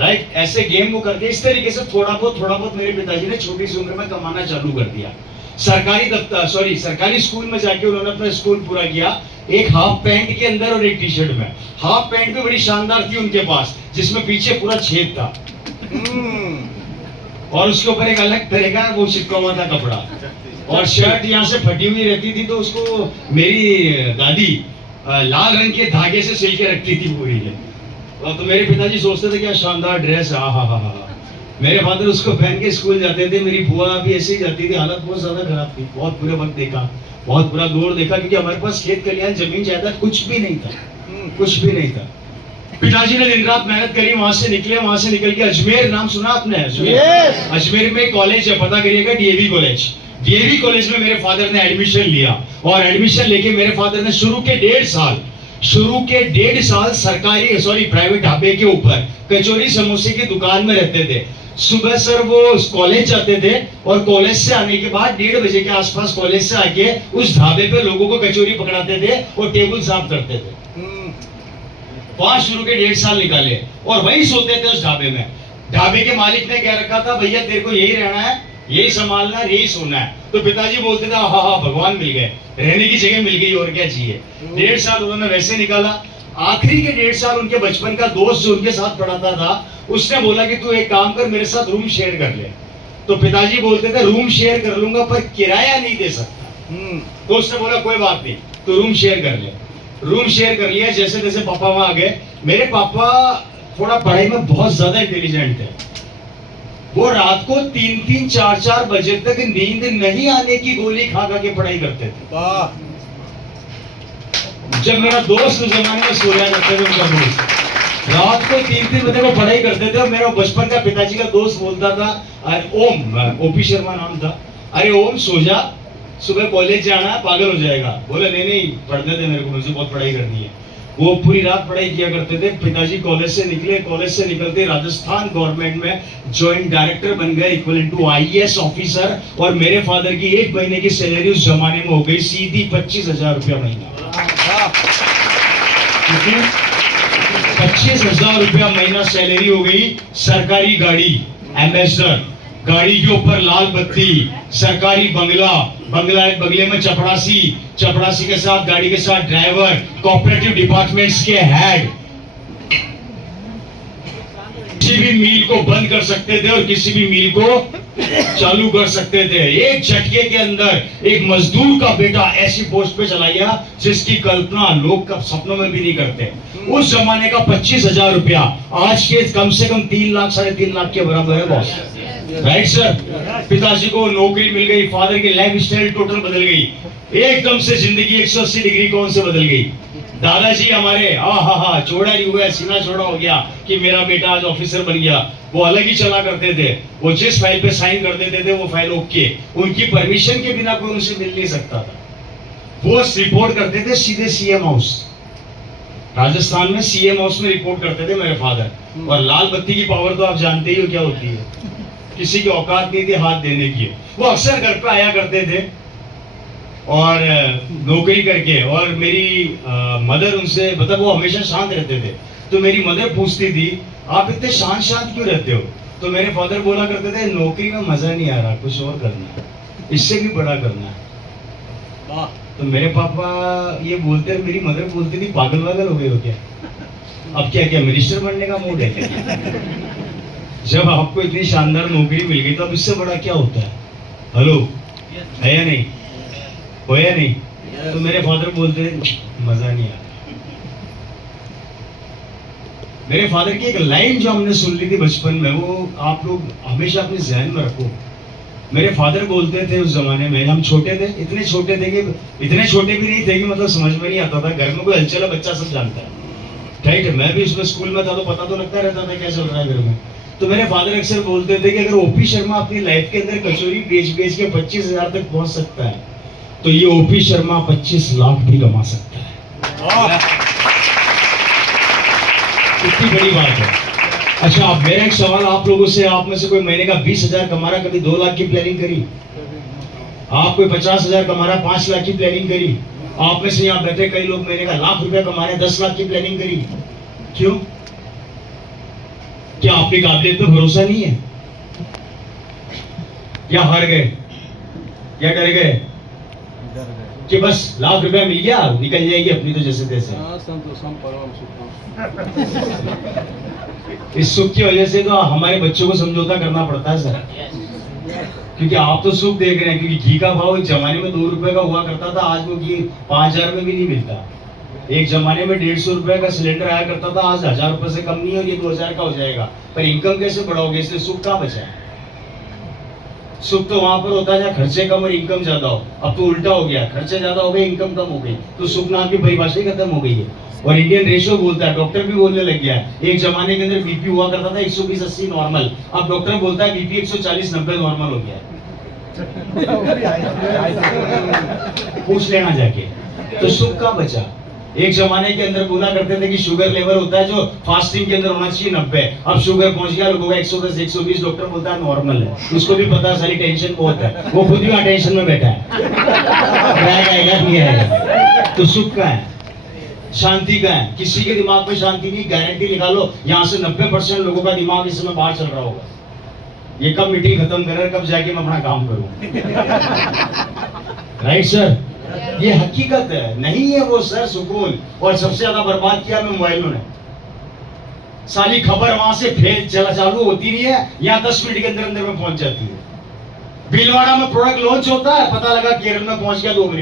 Right. ऐसे game वो करके इस तरीके से थोड़ा बहुत मेरे पिताजी ने छोटी सी उम्र में कमाना चालू कर दिया। सरकारी स्कूल में जाके उन्होंने अपना स्कूल पूरा किया, एक हाफ पैंट के अंदर और एक टी शर्ट में। हाफ पैंट भी बड़ी शानदार थी उनके पास, जिसमें पीछे पूरा छेद था और उसके ऊपर एक अलग तरह का वो चिपका हुआ था कपड़ा, और शर्ट यहाँ से फटी हुई रहती थी, तो उसको मेरी दादी लाल रंग के धागे से सिल के रखती थी पूरी है। और तो मेरे पिताजी सोचते थे क्या शानदार ड्रेस, हा। मेरे फादर उसको पहन के स्कूल जाते थे, मेरी बुआ भी ऐसे ही जाती थी। हालत बहुत ज्यादा खराब थी, बहुत बुरे वक्त देखा, बहुत बुरा दौर देखा, क्योंकि हमारे पास खेत खलियान जमीन जायदाद कुछ भी नहीं था, कुछ भी नहीं था। पिताजी ने दिन रात मेहनत करी, वहां से निकल के अजमेर, नाम सुना आपने? अजमेर में कॉलेज है, पता करिएगा, डीएवी कॉलेज में मेरे फादर ने एडमिशन लिया, और एडमिशन लेके मेरे फादर ने शुरू के 1.5 साल प्राइवेट ढाबे के ऊपर कचौरी समोसे की दुकान में रहते थे। सुबह सर वो कॉलेज जाते थे, और कॉलेज से आने के बाद 1:30 बजे के आसपास कॉलेज से आके उस ढाबे पे लोगों को कचौरी पकड़ाते थे और टेबल साफ करते थे। वहां शुरू के 1.5 साल निकाले, और वहीं सोते थे उस ढाबे में। ढाबे के मालिक ने कह रखा था, भैया तेरे को यही रहना है, यही संभालना है, यही सोना है। तो पिताजी बोलते थे हाँ भगवान मिल गए, रहने की जगह मिल गई, और क्या चाहिए। 1.5 साल उन्होंने वैसे निकाला। आखिरी के 1.5 साल उनके बचपन का दोस्त जो उनके साथ पढ़ाता था, उसने बोला कि तू एक काम कर, मेरे साथ रूम शेयर कर ले। तो पिताजी बोलते थे रूम शेयर कर लूंगा पर किराया नहीं दे सकता। तो उसने बोला कोई बात नहीं, तो रूम शेयर कर ले। रूम शेयर कर लिया। जैसे जैसे पापा वहां आ गए, मेरे पापा थोड़ा पढ़ाई में बहुत ज्यादा इंटेलिजेंट थे। वो रात को 3-3, 4-4 बजे तक नींद नहीं आने की गोली खा के पढ़ाई करते थे। जब मेरा दोस्त उस जमाने में सोया करते थे, उनका दोस्त रात को 3-3 बजे को पढ़ाई करते थे, और मेरा बचपन का पिताजी का दोस्त बोलता था, अरे ओम, ओपी शर्मा नाम था, अरे ओम सो जा, सुबह कॉलेज जाना है, पागल हो जाएगा। बोले नहीं पढ़ने दे मेरे को, मुझे बहुत पढ़ाई करनी है। वो पूरी रात पढ़ाई किया करते थे। पिताजी कॉलेज से निकलते राजस्थान गवर्नमेंट में जॉइंट डायरेक्टर बन गए, इक्विवेलेंट टू आईएएस ऑफिसर। और मेरे फादर की 1 महीने की सैलरी उस जमाने में हो गई सीधी 25,000 रुपया महीना। 25,000 रुपया महीना सैलरी हो गई। सरकारी गाड़ी एम्बेसडर, गाड़ी के ऊपर लाल बत्ती, सरकारी बंगले में चपड़ासी के साथ, गाड़ी के साथ ड्राइवर, कोऑपरेटिव डिपार्टमेंट्स के हेड। किसी भी मील को बंद कर सकते थे और किसी भी मील को चालू कर सकते थे। एक झटके के अंदर एक मजदूर का बेटा ऐसी पोस्ट पे चला गया जिसकी कल्पना लोग कब सपनों में भी नहीं करते। उस जमाने का 25,000 रुपया आज के कम से कम 3 लाख 3.5 लाख के बराबर है बॉस। Right sir. पिताजी को नौकरी मिल गई, फादर की लाइफ स्टाइल टोटल बदल गई, एकदम से जिंदगी 180 डिग्री कौन से बदल गई। दादाजी हमारे चौड़ा नहीं हुआ, सीना चौड़ा हो गया कि मेरा बेटा आज ऑफिसर बन गया। वो अलग ही चला करते थे, वो जिस फाइल पे साइन कर देते थे वो फाइल ओके, उनकी परमिशन के बिना कोई उनसे मिल नहीं सकता था। वो रिपोर्ट करते थे सीधे सीएम हाउस, राजस्थान में सीएम हाउस में रिपोर्ट करते थे मेरे फादर। और लाल बत्ती की पावर तो आप जानते ही हो क्या होती है, किसी की औकात नहीं थी हाथ देने की। वो अक्सर घर पे आया करते थे और नौकरी करके, और मेरी मदर उनसे, मतलब वो हमेशा शांत रहते थे, तो मेरी मदर पूछती थी आप इतने शांत क्यों रहते हो। तो मेरे फादर बोला करते थे नौकरी में मजा नहीं आ रहा, कुछ और करना है, इससे भी बड़ा करना है। तो मेरे पापा ये बोलते, मेरी मदर बोलती थी पागल वागल हो गए हो क्या, अब क्या मिनिस्टर बनने का मूड है क्या। जब आपको इतनी शानदार नौकरी मिल गई तो अब इससे बड़ा क्या होता है। हेलो, है या नहीं, हो या नहीं। तो मेरे फादर बोलते मजा नहीं आया। मेरे फादर की एक लाइन जो हमने सुन ली थी बचपन में, वो आप लोग हमेशा अपने जहन में रखो। मेरे फादर बोलते थे उस जमाने में, हम छोटे थे, इतने छोटे थे कि इतने छोटे भी नहीं थे कि मतलब समझ में नहीं आता था, घर में कोई हलचल है बच्चा सब जानता है, राइट है। मैं भी उसमें स्कूल में था तो पता तो लगता रहता था क्या चल रहा है घर में। तो मेरे फादर अक्सर बोलते थे कि अगर ओपी शर्मा अपनी लाइफ के अंदर कचौरी बेच के 25,000 तक पहुंच सकता है, तो ये ओपी शर्मा 25 लाख भी कमा सकता है। कितनी बड़ी बात है। अच्छा, आप मेरा एक सवाल आप लोगों से, आप में से कोई महीने का 20,000 कमा रहा, कभी 2 लाख की प्लानिंग करी? आप कोई 50,000 कमा रहा, 5 लाख की प्लानिंग करी? आप में से यहाँ बैठे कई लोग महीने का 1 लाख रुपया कमा रहे, 10 लाख की प्लानिंग करी? क्यों? क्या आपकी काबिलियत पे भरोसा नहीं है? या हार गए या डर गए कि बस लाख रुपया मिल गया निकल जाएगी अपनी तो जैसे तैसे? इस सुख की वजह से तो हमारे बच्चों को समझौता करना पड़ता है सर, क्योंकि आप तो सुख देख रहे हैं। क्योंकि घी का भाव एक जमाने में 2 रुपए का हुआ करता था, आज वो घी 5,000 में भी नहीं मिलता। एक जमाने में 150 रुपए का सिलेंडर आया करता था, आज 1,000 रुपए से कम नहीं है और ये 2,000 का हो जाएगा। पर इनकम कैसे बढ़ाओगे? इसलिए सुख कहाँ बचा है? सुख तो वहां पर होता है जहाँ खर्चे कम और इनकम ज्यादा हो। अब तो उल्टा हो गया, खर्चे ज्यादा हो गए, इनकम कम हो गई, तो सुख नाम की परिभाषा ही खत्म हो गई है। और इंडियन रेशियो बोलता है, डॉक्टर भी बोलने लग गया है। एक जमाने के अंदर बीपी हुआ करता था 120/80 नॉर्मल, अब डॉक्टर बोलता है बीपी 140/90 नॉर्मल हो गया है। पूछ लेना जाके। तो सुख का बचा। एक जमाने के अंदर बोला करते थे कि शुगर लेवल होता है जो फास्टिंग के अंदर होना चाहिए 90, अब शुगर पहुंच गया लोगों का 110 120, डॉक्टर बोलता है नॉर्मल है। उसको भी पता सारी टेंशन बहुत है, वो खुद भी टेंशन में बैठा है, आएगा नहीं आएगा। तो सुख का है, शांति का है। किसी के दिमाग में शांति नहीं, गारंटी निकालो यहाँ से 90% लोगों का दिमाग इस समय बाहर चल रहा होगा। ये कब मीटिंग खत्म करे, कब जाके मैं अपना काम करूं। राइट सर, ये हकीकत है। नहीं है वो सर सुकून। और सबसे ज्यादा बर्बाद किया मैं मोबाइलों ने। सारी खबर वहां से फेल चला चालू होती नहीं है, यहाँ 10 मिनट के अंदर अंदर में पहुंच जाती है। भीलवाड़ा में प्रोडक्ट लॉन्च होता है, पता लगा केरल में पहुंच गया 2 मिनट।